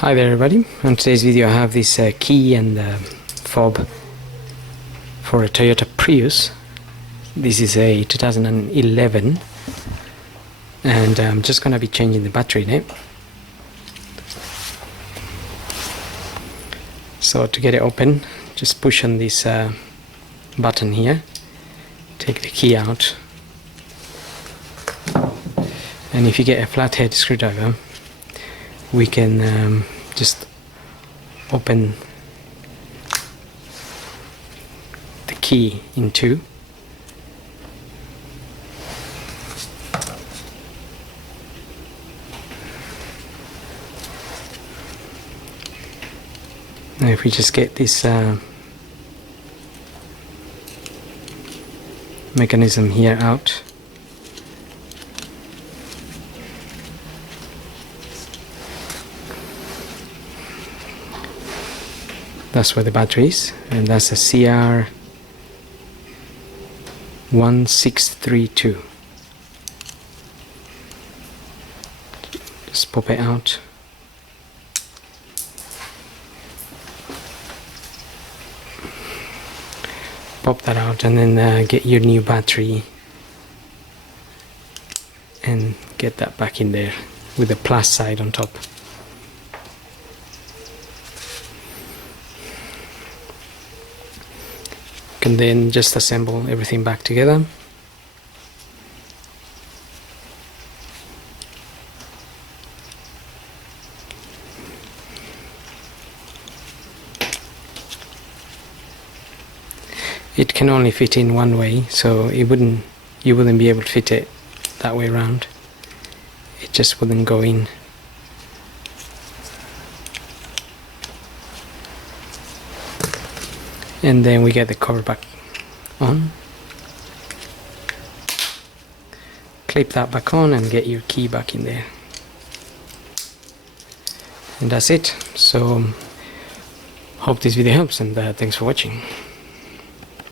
Hi there everybody, on today's video I have this key and fob for a Toyota Prius. This is a 2011 and I'm just going to be changing the battery in it. So to get it open, just push on this button here, take the key out, and if you get a flathead screwdriver we can just open the key in two. Now if we just get this mechanism here out, that's where the battery is, and that's a CR1632. Just pop it out. Pop that out and then get your new battery and get that back in there with the plus side on top. Can then just assemble everything back together. It can only fit in one way, so you wouldn't be able to fit it that way around. It just wouldn't go in. And then we get the cover back on. Clip that back on and get your key back in there. And that's it. So hope this video helps, and thanks for watching.